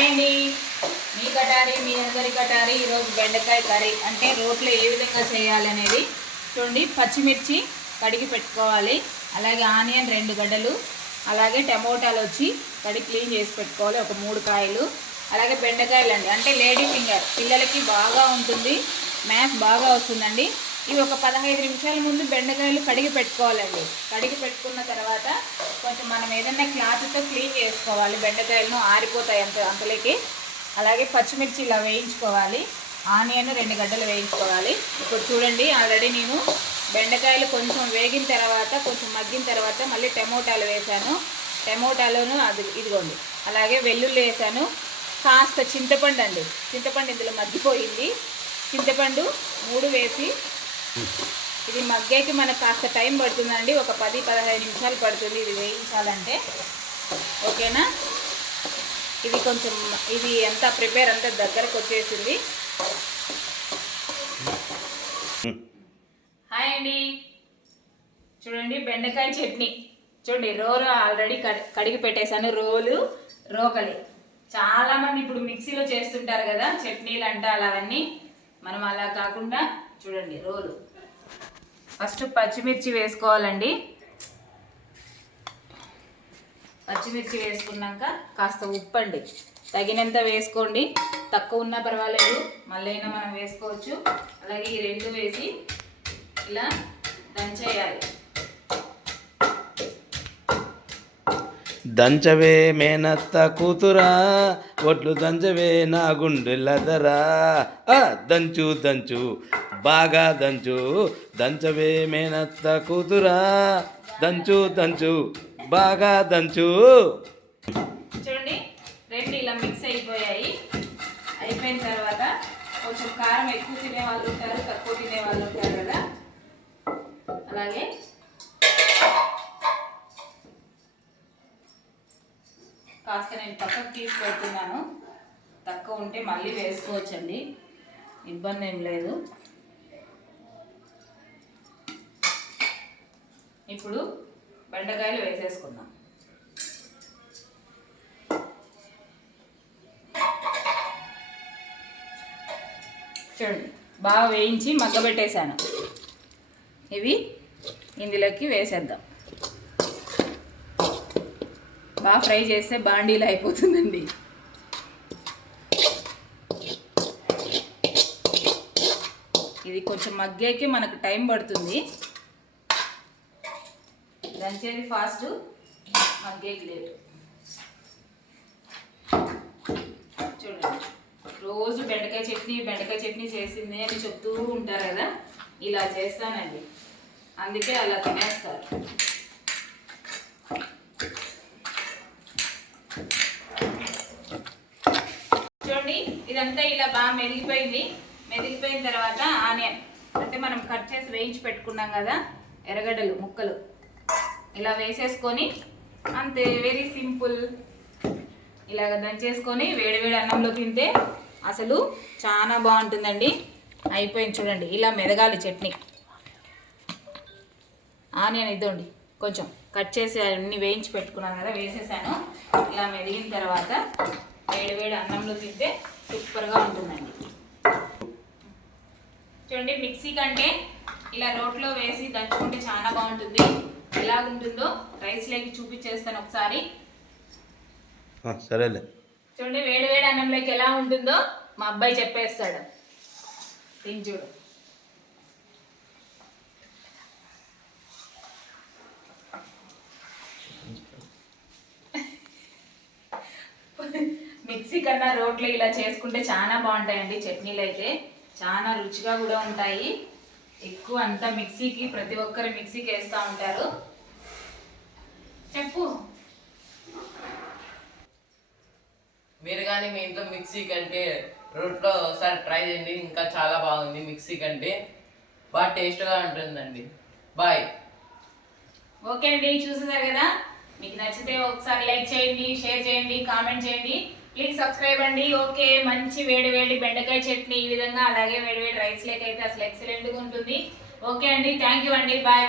Hi అండి, మీ కటారి మీ అందరి కటారి. ఈరోజు బెండకాయ కర్రీ అంటే రోట్లో ఏ విధంగా చేయాలనేది చూడండి. పచ్చిమిర్చి కడిగి పెట్టుకోవాలి, అలాగే ఆనియన్ 2 గడ్డలు, అలాగే టమోటాలు వచ్చి కడిగి క్లీన్ చేసి పెట్టుకోవాలి ఒక 3 కాయలు, అలాగే బెండకాయలు అండి అంటే లేడీ ఫింగర్ పిల్లలకి బాగా ఉంటుంది, మ్యాథ్స్ బాగా వస్తుందండి. ఇవి ఒక 15 నిమిషాల ముందు బెండకాయలు కడిగి పెట్టుకోవాలండి. కడిగి పెట్టుకున్న తర్వాత కొంచెం మనం ఏదైనా క్లాత్తో క్లీన్ చేసుకోవాలి, బెండకాయలను ఆరిపోతాయి అంతలోకి. అలాగే పచ్చిమిర్చి ఇలా వేయించుకోవాలి, ఆనియన్ 2 గడ్డలు వేయించుకోవాలి. ఇప్పుడు చూడండి, ఆల్రెడీ నేను బెండకాయలు కొంచెం వేగిన తర్వాత కొంచెం మగ్గిన తర్వాత మళ్ళీ టమోటాలు వేసాను. టమోటాలను ఇదిగోండి, అలాగే వెల్లుల్లి వేసాను, కాస్త చింతపండు అండి, చింతపండు ఇందులో మగ్గిపోయింది. చింతపండు 3 వేసి ఇది మగ్గేకి మనకు కాస్త టైం పడుతుందండి, ఒక 10-15 నిమిషాలు పడుతుంది ఇది వేయించాలంటే. ఓకేనా, ఇది కొంచెం ఇది అంతా ప్రిపేర్ అంతా దగ్గరకు వచ్చేసింది. హాయ్ అండి, చూడండి బెండకాయ చట్నీ. చూడండి, రోలు ఆల్రెడీ కడిగి పెట్టేశాను, రోకలి. చాలామంది ఇప్పుడు మిక్సీలో చేస్తుంటారు కదా చట్నీలు అంటే అలావన్నీ, మనం అలా కాకుండా చూడండి రోలు. ఫస్ట్ పచ్చిమిర్చి వేసుకోవాలండి. పచ్చిమిర్చి వేసుకున్నాక కాస్త ఉప్పు అండి తగినంత వేసుకోండి, తక్కువ ఉన్నా పర్వాలేదు, మళ్ళీ అయినా మనం వేసుకోవచ్చు. అలాగే ఈ 2 వేసి ఇలా దంచేయాలి. దంచవే మేనత్త కూతురా, ఒట్లు దంచవే నా గుండెలదరా. దంచు దంచు బాగా దంచు, దంచవే మేనత్త కూతురా, దంచు దంచు బాగా దంచు. చూడండి 2 ఇలా మిక్స్ అయిపోయాయి. అయిపోయిన తర్వాత కొంచెం కారం ఎక్కువ తినే వాళ్ళు ఉంటారు, తక్కువ తినే వాళ్ళు ఉంటారు కదా, అలాగే కాస్త నేను పక్కకు తీసి పెడుతున్నాను. తక్కువ ఉంటే మళ్ళీ వేసుకోవచ్చండి, ఇబ్బంది ఏం లేదు. ఇప్పుడు బెండకాయలు వేసేసుకుందాం. చూడండి, బాగా వేయించి మగ్గబెట్టేశాను. ఇవి ఇందులోకి వేసేద్దాం. బాగా ఫ్రై చేస్తే బాండీలు అయిపోతుందండి. ఇది కొంచెం మగ్గేకి మనకు టైం పడుతుంది, దంచేది ఫాస్ట్, మగ్గేకి లేట్. చూడండి, రోజు బెండకాయ చట్నీ చేసింది అని చెప్తూ ఉంటారు కదా, ఇలా చేస్తానండి, అందుకే అలా తినేస్తారు. చూడండి, ఇదంతా ఇలా బాగా మెదిగిపోయిన తర్వాత ఆనియన్ అంటే మనం కట్ చేసి వేయించి పెట్టుకున్నాం కదా ఎర్రగడ్డలు ముక్కలు ఇలా వేసేసుకొని అంతే, వెరీ సింపుల్. ఇలాగ దంచేసుకొని వేడివేడి అన్నంలో తింటే అసలు చాలా బాగుంటుందండి. అయిపోయింది చూడండి, ఇలా మెదగాలి చట్నీ. ఆనియన్ ఇద్దండి కొంచెం కట్ చేసి అన్నీ వేయించి పెట్టుకున్నాను కదా వేసేసాను. ఇలా మెదిగిన తర్వాత వేడివేడి అన్నంలో తింటే సూపర్గా ఉంటుందండి. చూడండి, మిక్సీ కంటే ఇలా రోట్లో వేసి దంచుకుంటే చాలా బాగుంటుంది. ఎలాగుంటుందో రైస్లోకి చూపించేస్తాను ఒకసారి. సరేలే, చూడండి వేడివేడి అన్నంలోకి ఎలా ఉంటుందో మా అబ్బాయి చెప్పేస్తాడు. తిని చూడు. మిక్సీ కన్నా రోట్లో ఇలా చేసుకుంటే చాలా బాగుంటాయండి చట్నీలు, అయితే చాలా రుచిగా కూడా ఉంటాయి. ఎక్కువ అంతా మిక్సీకి ప్రతి ఒక్కరు మిక్సీకి వేస్తూ ఉంటారు. చెప్పు, మీరు కానీ మీ ఇంట్లో మిక్సీ కంటే రోట్లో ఒకసారి ట్రై చేయండి, ఇంకా చాలా బాగుంది. మిక్సీ కంటే బాగా టేస్ట్గా ఉంటుందండి. బాయ్. ఓకే అండి, చూసేసారు కదా, మీకు నచ్చితే ఒకసారి లైక్ చేయండి, షేర్ చేయండి, కామెంట్ చేయండి, ప్లీజ్ సబ్స్క్రైబ్ అండి. ఓకే, మంచి వేడి బెండకాయ చట్నీ ఈ విధంగా, అలాగే వేడి రైస్ లేకైతే అసలు ఎక్సలెంట్గా ఉంటుంది. ఓకే అండి, థ్యాంక్ యూ అండి, బాయ్.